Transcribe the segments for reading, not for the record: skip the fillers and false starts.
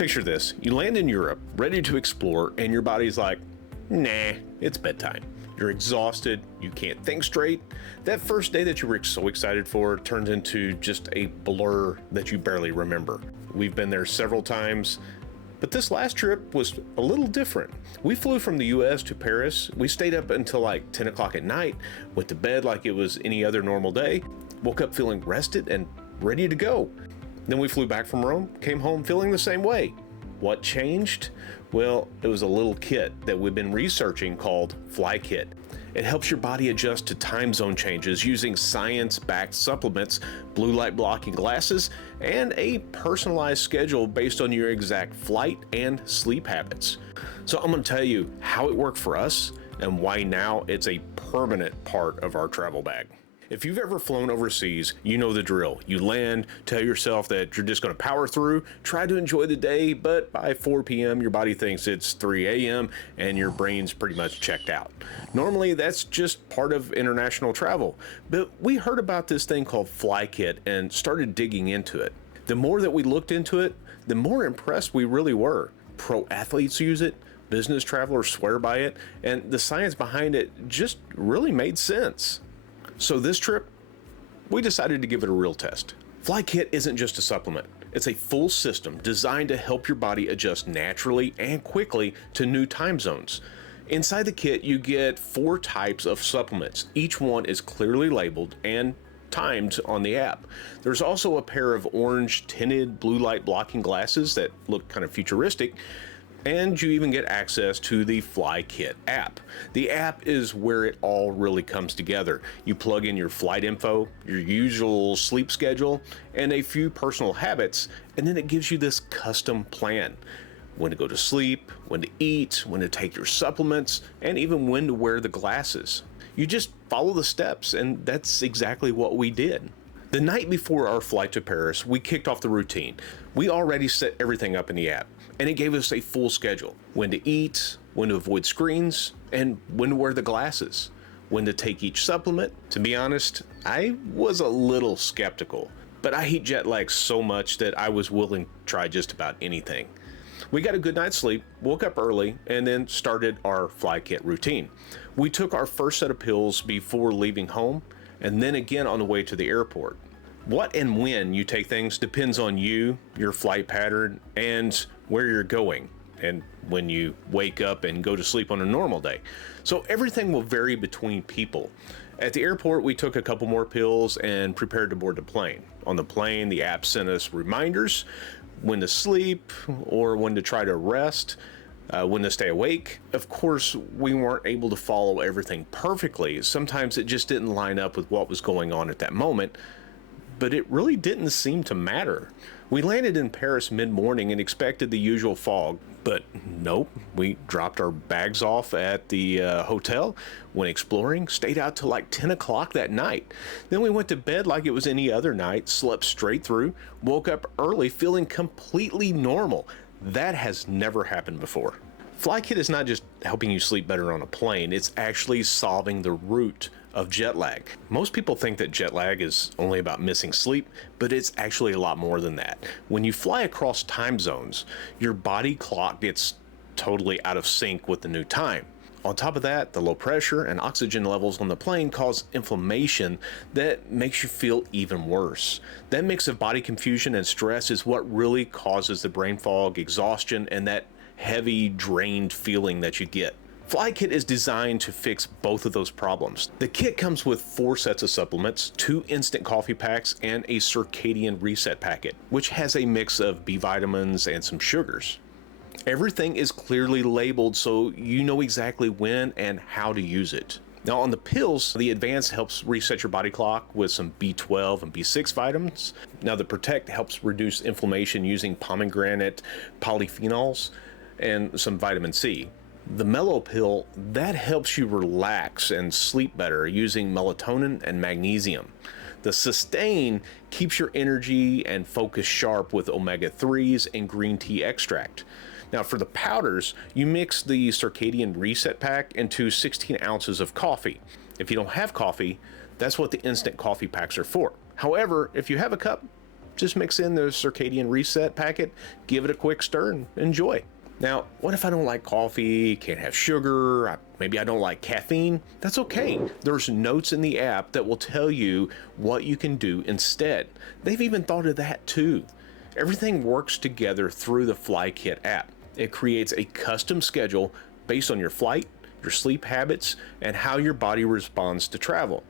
Picture this, you land in Europe, ready to explore, and your body's like, nah, it's bedtime. You're exhausted, you can't think straight. That first day that you were so excited for turns into just a blur that you barely remember. We've been there several times, but this last trip was a little different. We flew from the US to Paris. We stayed up until like 10 o'clock at night, went to bed like it was any other normal day, woke up feeling rested and ready to go. Then we flew back from Rome, came home feeling the same way. What changed? Well, it was a little kit that we've been researching called FlyKitt. It helps your body adjust to time zone changes using science-backed supplements, blue light blocking glasses, and a personalized schedule based on your exact flight and sleep habits. So I'm going to tell you how it worked for us and why now it's a permanent part of our travel bag. If you've ever flown overseas, you know the drill. You land, tell yourself that you're just going to power through, try to enjoy the day, but by 4 p.m. your body thinks it's 3 a.m. and your brain's pretty much checked out. Normally, that's just part of international travel, but we heard about this thing called FlyKitt and started digging into it. The more that we looked into it, the more impressed we really were. Pro athletes use it, business travelers swear by it, and the science behind it just really made sense. So this trip, we decided to give it a real test. FlyKitt isn't just a supplement. It's a full system designed to help your body adjust naturally and quickly to new time zones. Inside the kit, you get 4 types of supplements. Each one is clearly labeled and timed on the app. There's also a pair of orange tinted blue light blocking glasses that look kind of futuristic. And you even get access to the FlyKitt app. The app is where it all really comes together. You plug in your flight info, your usual sleep schedule, and a few personal habits, and then it gives you this custom plan. When to go to sleep, when to eat, when to take your supplements, and even when to wear the glasses. You just follow the steps, and that's exactly what we did. The night before our flight to Paris, we kicked off the routine. We already set everything up in the app, and it gave us a full schedule. When to eat, when to avoid screens, and when to wear the glasses. When to take each supplement. To be honest, I was a little skeptical, but I hate jet lag so much that I was willing to try just about anything. We got a good night's sleep, woke up early, and then started our FlyKitt routine. We took our first set of pills before leaving home, and then again on the way to the airport. What and when you take things depends on you, your flight pattern, and where you're going, and when you wake up and go to sleep on a normal day. So everything will vary between people. At the airport, we took a couple more pills and prepared to board the plane. On the plane, the app sent us reminders when to sleep or when to try to rest, when to stay awake. Of course, we weren't able to follow everything perfectly. Sometimes it just didn't line up with what was going on at that moment, but it really didn't seem to matter. We landed in Paris mid-morning and expected the usual fog, but nope. We dropped our bags off at the hotel, went exploring, stayed out till like 10 o'clock that night. Then we went to bed like it was any other night, slept straight through, woke up early feeling completely normal. That has never happened before. FlyKitt is not just helping you sleep better on a plane, it's actually solving the root of jet lag. Most people think that jet lag is only about missing sleep, but it's actually a lot more than that. When you fly across time zones, your body clock gets totally out of sync with the new time. On top of that, the low pressure and oxygen levels on the plane cause inflammation that makes you feel even worse. That mix of body confusion and stress is what really causes the brain fog, exhaustion, and that heavy, drained feeling that you get. FlyKitt is designed to fix both of those problems. The kit comes with 4 sets of supplements, 2 instant coffee packs, and a circadian reset packet, which has a mix of B vitamins and some sugars. Everything is clearly labeled so you know exactly when and how to use it. Now on the pills, the Advanced helps reset your body clock with some B12 and B6 vitamins. Now the Protect helps reduce inflammation using pomegranate polyphenols and some vitamin C. The Mellow pill, that helps you relax and sleep better using melatonin and magnesium. The Sustain keeps your energy and focus sharp with omega-3s and green tea extract. Now for the powders, you mix the Circadian Reset Pack into 16 ounces of coffee. If you don't have coffee, that's what the instant coffee packs are for. However, if you have a cup, just mix in the circadian reset packet, give it a quick stir, and enjoy. Now, what if I don't like coffee, can't have sugar, maybe I don't like caffeine? That's okay. There's notes in the app that will tell you what you can do instead. They've even thought of that too. Everything works together through the FlyKitt app. It creates a custom schedule based on your flight, your sleep habits, and how your body responds to travel.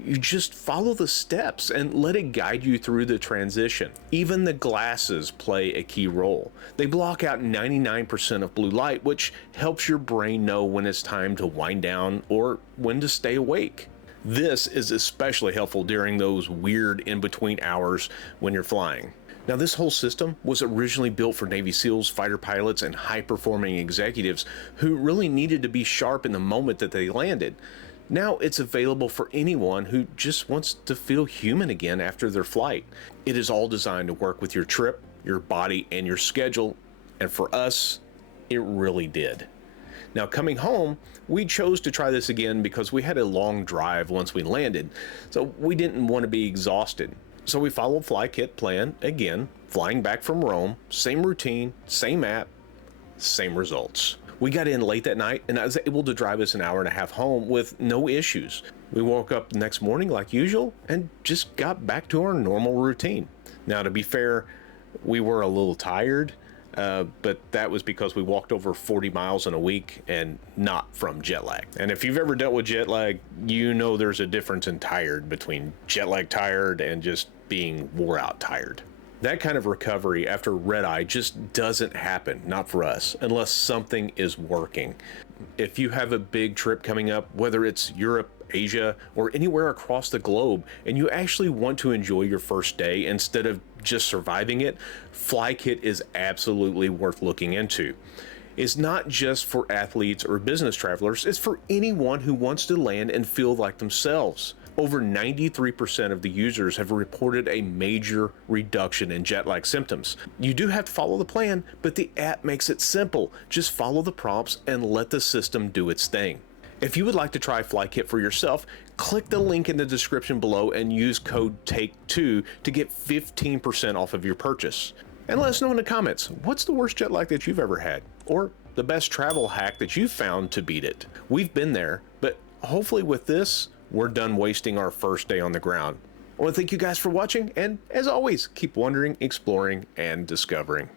You just follow the steps and let it guide you through the transition. Even the glasses play a key role. They block out 99% of blue light, which helps your brain know when it's time to wind down or when to stay awake. This is especially helpful during those weird in-between hours when you're flying. Now, this whole system was originally built for Navy SEALs, fighter pilots, and high-performing executives who really needed to be sharp in the moment that they landed. Now it's available for anyone who just wants to feel human again after their flight. It is all designed to work with your trip, your body, and your schedule, and for us, it really did. Now, coming home, we chose to try this again because we had a long drive once we landed, so we didn't want to be exhausted. So we followed FlyKitt plan again, flying back from Rome, same routine, same app, same results. We got in late that night, and I was able to drive us an hour and a half home with no issues. We woke up the next morning like usual and just got back to our normal routine. Now, to be fair, we were a little tired, but that was because we walked over 40 miles in a week and not from jet lag. And if you've ever dealt with jet lag, you know there's a difference in tired between jet lag tired and just being wore out tired. That kind of recovery after red eye just doesn't happen, not for us, unless something is working. If you have a big trip coming up, whether it's Europe, Asia, or anywhere across the globe, and you actually want to enjoy your first day instead of just surviving it, FlyKitt is absolutely worth looking into. It's not just for athletes or business travelers, it's for anyone who wants to land and feel like themselves. Over 93% of the users have reported a major reduction in jet lag symptoms. You do have to follow the plan, but the app makes it simple. Just follow the prompts and let the system do its thing. If you would like to try FlyKitt for yourself, click the link in the description below and use code TAKE2 to get 15% off of your purchase. And let us know in the comments, what's the worst jet lag that you've ever had? Or the best travel hack that you've found to beat it? We've been there, but hopefully with this, we're done wasting our first day on the ground. I want to thank you guys for watching, and as always, keep wondering, exploring, and discovering.